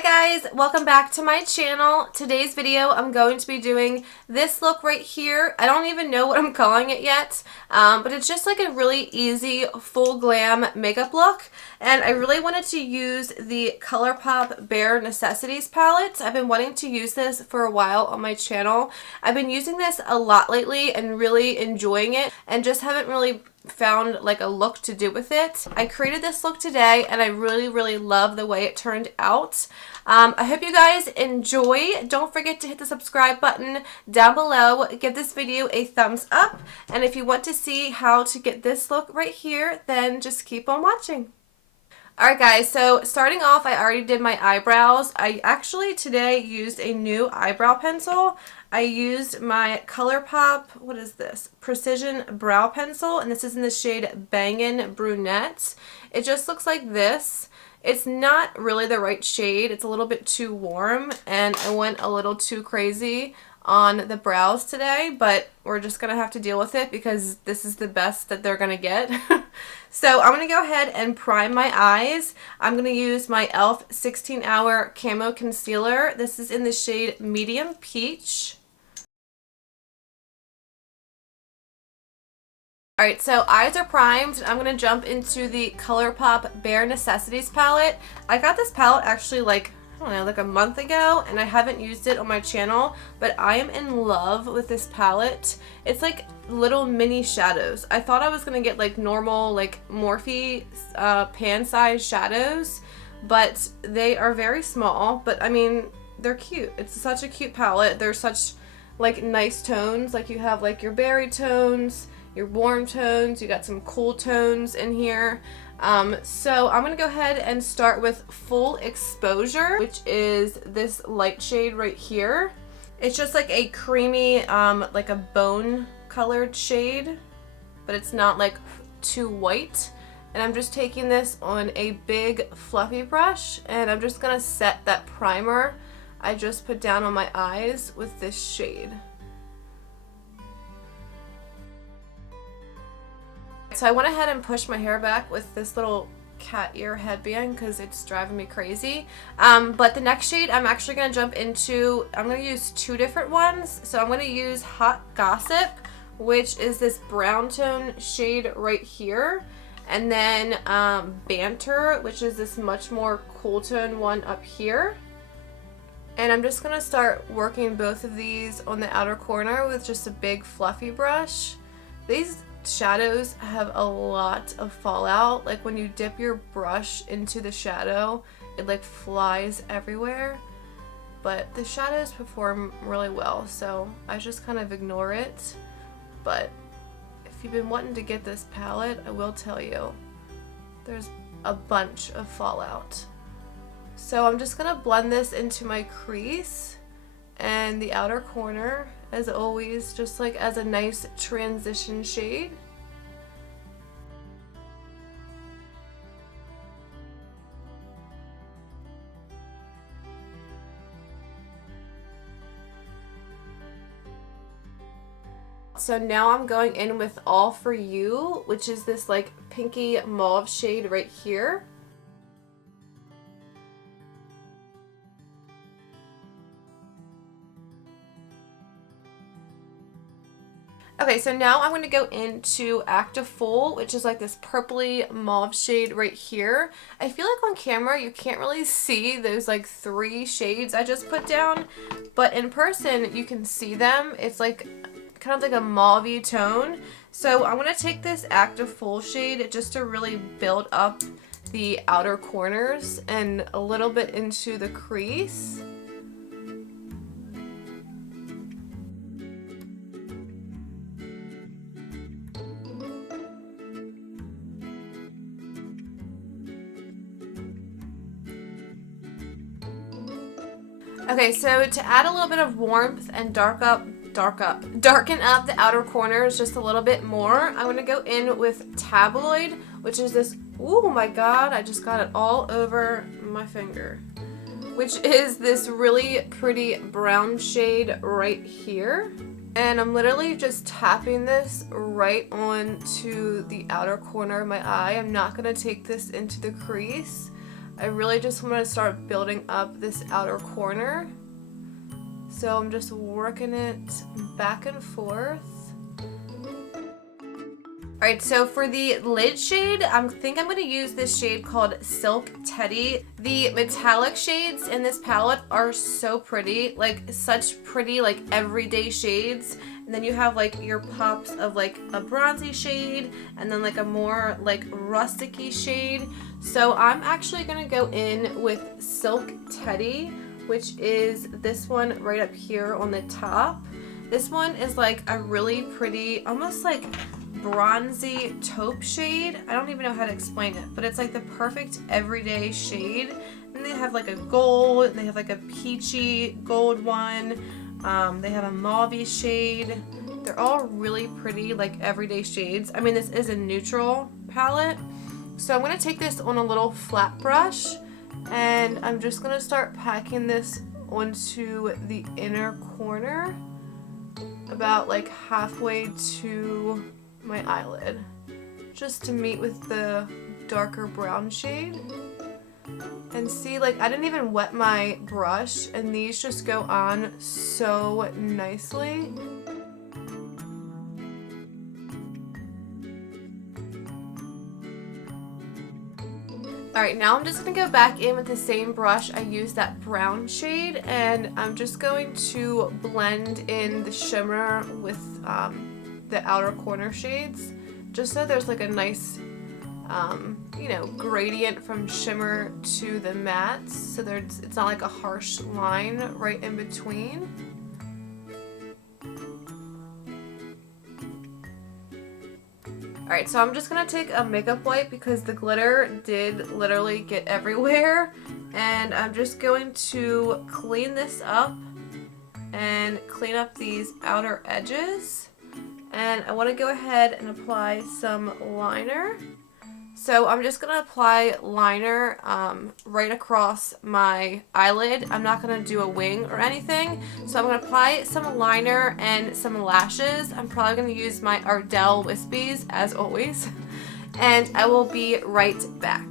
Hi guys, welcome back to my channel. Today's video I'm going to be doing this look right here. I don't even know what I'm calling it yet, but it's just like a really easy full glam makeup look, and I really wanted to use the Colourpop Bare Necessities palette. I've been wanting to use this for a while on my channel. I've been using this a lot lately and really enjoying it, and just haven't really found like a look to do with it. I created this look today and I really love the way it turned out. I hope you guys enjoy. Don't forget to hit the subscribe button down below. Give this video a thumbs up, and if you want to see how to get this look right here, then just keep on watching. Alright guys, so starting off, I already did my eyebrows. I actually today used a new eyebrow pencil. I used my Colourpop, what is this? Precision Brow Pencil, and this is in the shade Bangin' Brunette. It just looks like this. It's not really the right shade. It's a little bit too warm, and I went a little too crazy on the brows today, but we're just gonna have to deal with it because this is the best that they're gonna get. So I'm gonna go ahead and prime my eyes. I'm gonna use my e.l.f. 16 Hour Camo Concealer. This is in the shade Medium Peach. Alright, so eyes are primed. I'm going to jump into the Colourpop Bare Necessities palette. I got this palette actually like, I don't know, like a month ago, and I haven't used it on my channel, but I am in love with this palette. It's like little mini shadows. I thought I was going to get like normal like Morphe pan size shadows, but they are very small, but I mean, they're cute. It's such a cute palette. They're such like nice tones. Like you have like your berry tones, your warm tones, you got some cool tones in here. So I'm gonna go ahead and start with Full Exposure, which is this light shade right here. It's just like a creamy, like a bone colored shade, but it's not like too white. And I'm just taking this on a big fluffy brush, and I'm just gonna set that primer I just put down on my eyes with this shade. So I went ahead and pushed my hair back with this little cat ear headband because it's driving me crazy. But the next shade I'm actually going to jump into, I'm going to use two different ones. So I'm going to use Hot Gossip, which is this brown tone shade right here. And then Banter, which is this much more cool tone one up here. And I'm just going to start working both of these on the outer corner with just a big fluffy brush. These shadows have a lot of fallout. Like when you dip your brush into the shadow, it like flies everywhere. But the shadows perform really well, so I just kind of ignore it. But if you've been wanting to get this palette, I will tell you, there's a bunch of fallout. So I'm just gonna blend this into my crease and the outer corner, as always, just like as a nice transition shade. So now I'm going in with All For You, which is this like pinky mauve shade right here. Okay, so now I'm going to go into Active Full, which is like this purpley mauve shade right here. I feel like on camera you can't really see those like three shades I just put down, but in person you can see them. It's like kind of like a mauve-y tone. So I want to take this Active Full shade just to really build up the outer corners and a little bit into the crease. Okay, so to add a little bit of warmth and darken up the outer corners just a little bit more, I'm going to go in with Tabloid, which is this, oh my god, I just got it all over my finger, which is this really pretty brown shade right here. And I'm literally just tapping this right onto the outer corner of my eye. I'm not going to take this into the crease, I really just want to start building up this outer corner. So I'm just working it back and forth. Alright, so for the lid shade, I think I'm going to use this shade called Silk Teddy. The metallic shades in this palette are so pretty, like such pretty like everyday shades. And then you have like your pops of like a bronzy shade and then like a more like rusticy shade. So I'm actually going to go in with Silk Teddy, which is this one right up here on the top. This one is like a really pretty, almost like bronzy taupe shade. I don't even know how to explain it, but it's like the perfect everyday shade. And they have like a gold, and they have like a peachy gold one. They have a mauve shade. They're all really pretty, like everyday shades. I mean, this is a neutral palette. So I'm going to take this on a little flat brush, and I'm just going to start packing this onto the inner corner, about like halfway to my eyelid, just to meet with the darker brown shade. And see, like I didn't even wet my brush, and these just go on so nicely. Alright, now I'm just going to go back in with the same brush. I used that brown shade, and I'm just going to blend in the shimmer with the outer corner shades, just so there's like a nice you know, gradient from shimmer to the mattes, so it's not like a harsh line right in between. Alright, so I'm just going to take a makeup wipe because the glitter did literally get everywhere, and I'm just going to clean this up and clean up these outer edges. And I want to go ahead and apply some liner. So I'm just going to apply liner right across my eyelid. I'm not going to do a wing or anything. So I'm going to apply some liner and some lashes. I'm probably going to use my Ardell Wispies as always. And I will be right back.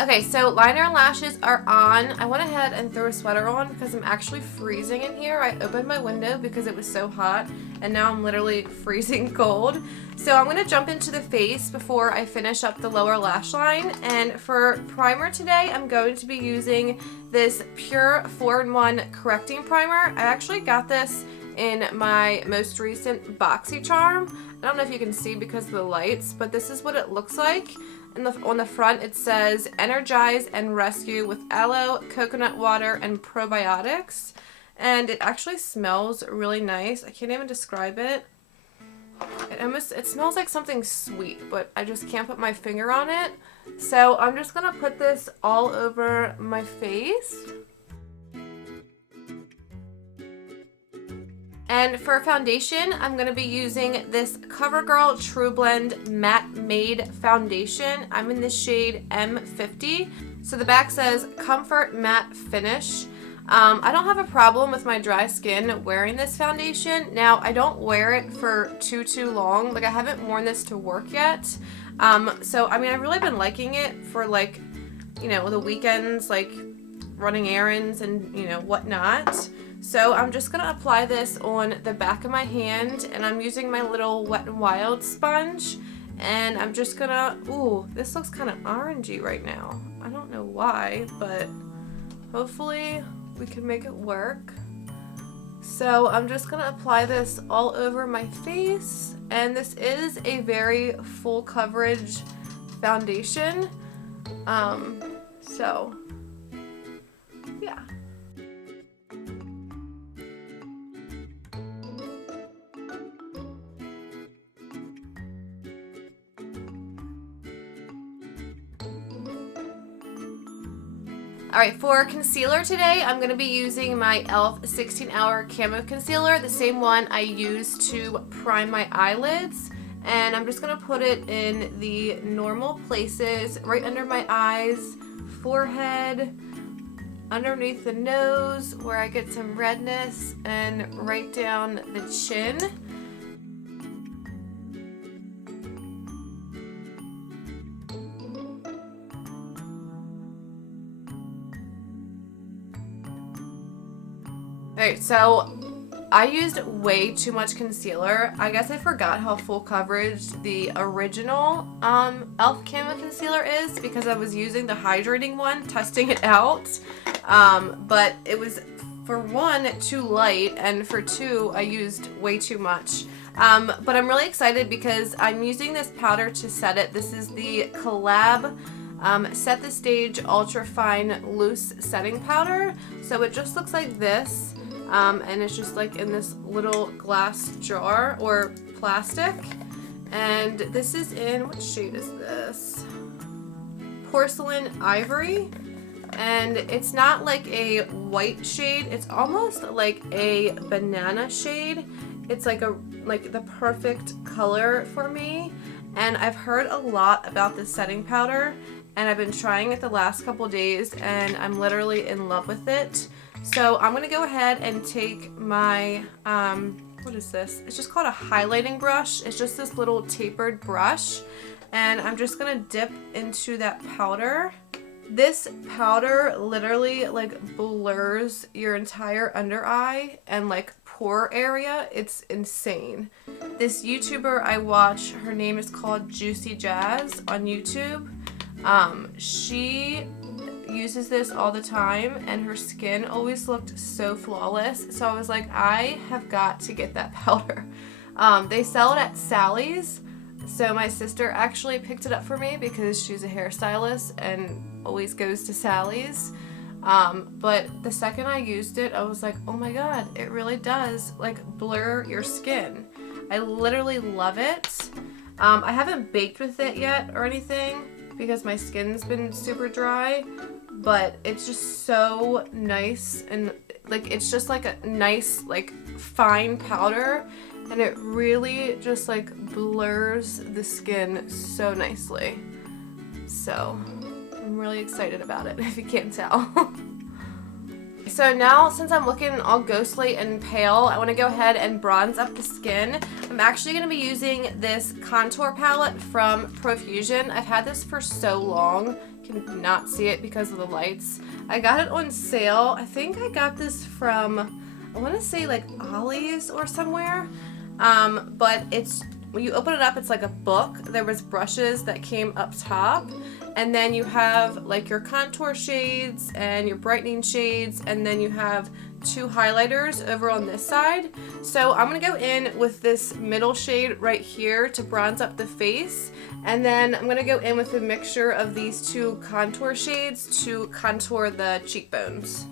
Okay, so liner and lashes are on. I went ahead and threw a sweater on because I'm actually freezing in here. I opened my window because it was so hot, and now I'm literally freezing cold. So I'm going to jump into the face before I finish up the lower lash line. And for primer today, I'm going to be using this Pure 4-in-1 Correcting Primer. I actually got this in my most recent BoxyCharm. I don't know if you can see because of the lights, but this is what it looks like. On the front it says energize and rescue with aloe, coconut water, and probiotics, and it actually smells really nice. I can't even describe it. It smells like something sweet, but I just can't put my finger on it. So I'm just gonna put this all over my face. And for foundation, I'm going to be using this COVERGIRL TRUBLEND Matte Made Foundation. I'm in the shade M50. So the back says Comfort Matte Finish. I don't have a problem with my dry skin wearing this foundation. Now, I don't wear it for too long. Like, I haven't worn this to work yet. So, I mean, I've really been liking it for, like, you know, the weekends, like running errands and, you know, whatnot. So I'm just going to apply this on the back of my hand, and I'm using my little Wet n Wild sponge, and I'm just going to, ooh, this looks kind of orangey right now. I don't know why, but hopefully we can make it work. So I'm just going to apply this all over my face, and this is a very full coverage foundation. So yeah. Alright, for concealer today, I'm going to be using my e.l.f. 16-Hour Camo Concealer, the same one I use to prime my eyelids. And I'm just going to put it in the normal places, right under my eyes, forehead, underneath the nose, where I get some redness, and right down the chin. Alright, so I used way too much concealer. I guess I forgot how full coverage the original e.l.f. Camo concealer is because I was using the hydrating one, testing it out. But it was, for one, too light, and for two, I used way too much. But I'm really excited because I'm using this powder to set it. This is the COLLAB Set the Stage Ultra Fine Loose Setting Powder. So it just looks like this. And it's just like in this little glass jar or plastic. And this is in, what shade is this? Porcelain Ivory. And it's not like a white shade, it's almost like a banana shade. It's like the perfect color for me. And I've heard a lot about this setting powder, and I've been trying it the last couple days, and I'm literally in love with it. So I'm going to go ahead and take my, what is this? It's just called a highlighting brush. It's just this little tapered brush. And I'm just going to dip into that powder. This powder literally like blurs your entire under eye and like pore area. It's insane. This YouTuber I watch, her name is called Juicy Jazz on YouTube. She uses this all the time and her skin always looked so flawless. So I was like, I have got to get that powder. They sell it at Sally's. So my sister actually picked it up for me because she's a hairstylist and always goes to Sally's. But the second I used it, I was like, oh my god, it really does like blur your skin. I literally love it. I haven't baked with it yet or anything because my skin's been super dry, but it's just so nice, and like it's just like a nice like fine powder, and it really just like blurs the skin so nicely. So I'm really excited about it, if you can't tell. So now, since I'm looking all ghostly and pale, I want to go ahead and bronze up the skin. I'm actually going to be using this contour palette from Profusion. I've had this for so long. You cannot see it because of the lights. I got it on sale. I think I got this from, I want to say like Ollie's or somewhere. But it's, when you open it up, it's like a book. There was brushes that came up top. And then you have like your contour shades and your brightening shades, and then you have two highlighters over on this side. So I'm going to go in with this middle shade right here to bronze up the face, and then I'm going to go in with a mixture of these two contour shades to contour the cheekbones.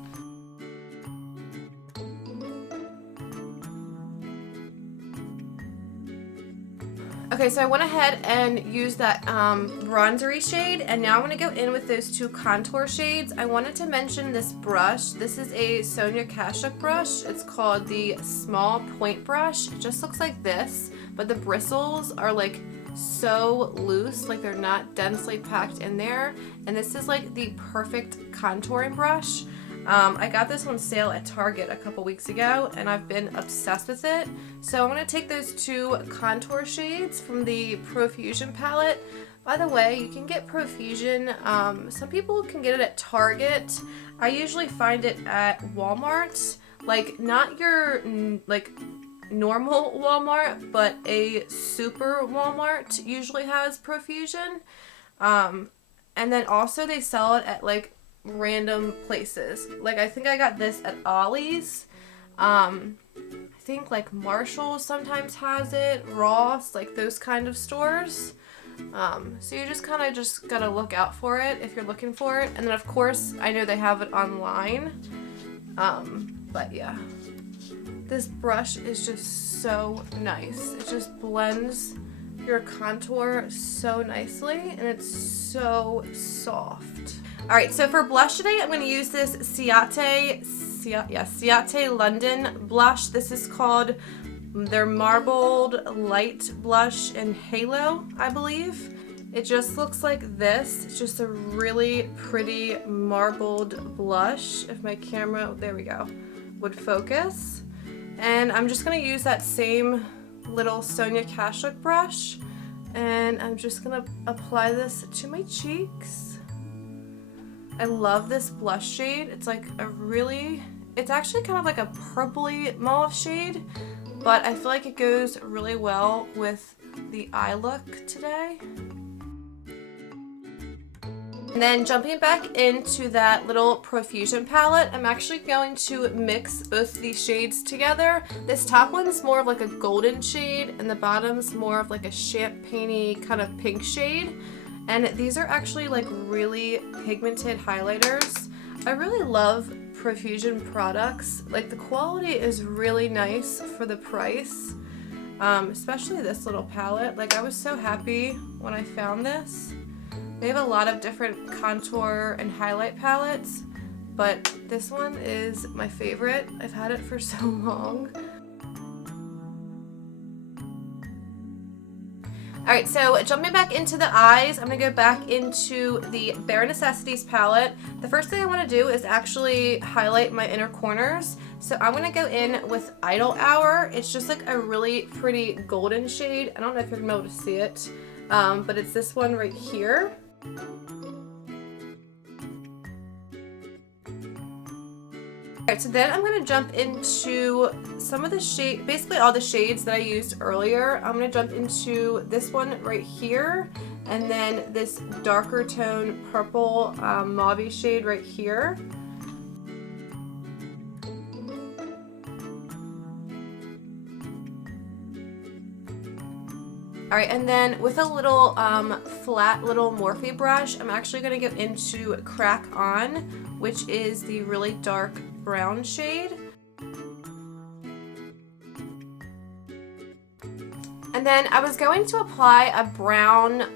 Okay, so I went ahead and used that bronzery shade, and now I'm going to go in with those two contour shades. I wanted to mention this brush. This is a Sonia Kashuk brush. It's called the Small Point Brush. It just looks like this, but the bristles are like so loose, like they're not densely packed in there. And this is like the perfect contouring brush. I got this on sale at Target a couple weeks ago, and I've been obsessed with it. So I'm going to take those two contour shades from the Profusion palette. By the way, you can get Profusion, some people can get it at Target. I usually find it at Walmart, like not your like normal Walmart, but a super Walmart usually has Profusion. And then also they sell it at like random places. Like I think I got this at Ollie's. I think like Marshall's sometimes has it, Ross, like those kind of stores. So you just kind of just gotta look out for it if you're looking for it. And then of course I know they have it online. But yeah, this brush is just so nice. It just blends your contour so nicely, and it's so soft. Alright, so for blush today, I'm going to use this CIATE London blush. This is called their Marbled Light Blush in Halo, I believe. It just looks like this. It's just a really pretty marbled blush. If my camera, there we go, would focus. And I'm just going to use that same little Sonia Kashuk brush, and I'm just going to apply this to my cheeks. I love this blush shade. It's like a really It's actually kind of like a purpley mauve shade, but I feel like it goes really well with the eye look today. And then jumping back into that little Profusion palette, I'm actually going to mix both these shades together. This top one's more of like a golden shade, and the bottom's more of like a champagne-y kind of pink shade. And these are actually like really pigmented highlighters. I really love Profusion products. Like the quality is really nice for the price, especially this little palette. Like I was so happy when I found this. They have a lot of different contour and highlight palettes, but this one is my favorite. I've had it for so long. Alright, so jumping back into the eyes, I'm going to go back into the Bare Necessities palette. The first thing I want to do is actually highlight my inner corners. So I'm going to go in with Idle Hour. It's just like a really pretty golden shade. I don't know if you're going to be able to see it, but it's this one right here. Alright, so then I'm going to jump into some of the shade, basically all the shades that I used earlier. I'm going to jump into this one right here, and then this darker tone purple mauve shade right here. Alright, and then with a little flat little Morphe brush, I'm actually going to go into Crack On, which is the really dark brown shade. And then I was going to apply a brown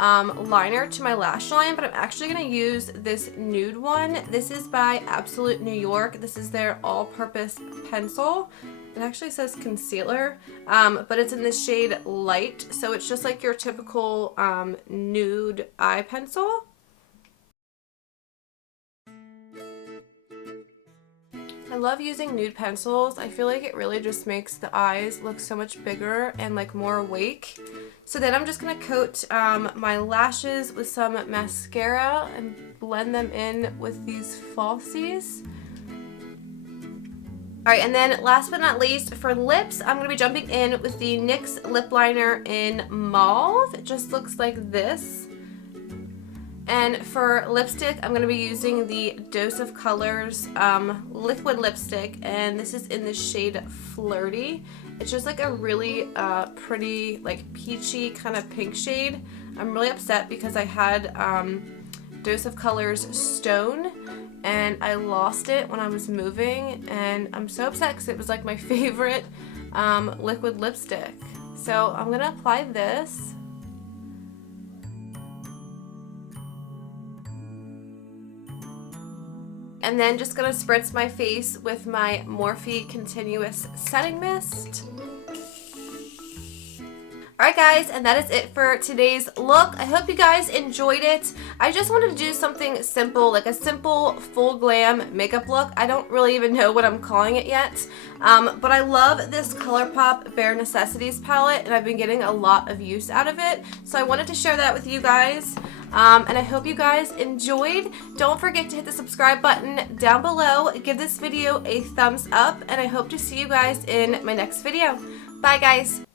liner to my lash line, but I'm actually going to use this nude one. This is by Absolute New York. This is their all-purpose pencil. It actually says concealer, but it's in the shade Light, so it's just like your typical nude eye pencil. I love using nude pencils. I feel like it really just makes the eyes look so much bigger and like more awake. So then I'm just going to coat my lashes with some mascara and blend them in with these falsies. Alright, and then last but not least, for lips, I'm going to be jumping in with the NYX lip liner in Mauve. It just looks like this. And for lipstick, I'm going to be using the Dose of Colors liquid lipstick, and this is in the shade Flirty. It's just like a really pretty, like peachy kind of pink shade. I'm really upset because I had Dose of Colors Stone, and I lost it when I was moving, and I'm so upset because it was like my favorite liquid lipstick. So I'm going to apply this. And then just going to spritz my face with my Morphe Continuous Setting Mist. Alright guys, and that is it for today's look. I hope you guys enjoyed it. I just wanted to do something simple, like a simple full glam makeup look. I don't really even know what I'm calling it yet. But I love this Colourpop Bare Necessities palette, and I've been getting a lot of use out of it. So I wanted to share that with you guys. And I hope you guys enjoyed. Don't forget to hit the subscribe button down below. Give this video a thumbs up, and I hope to see you guys in my next video. Bye guys!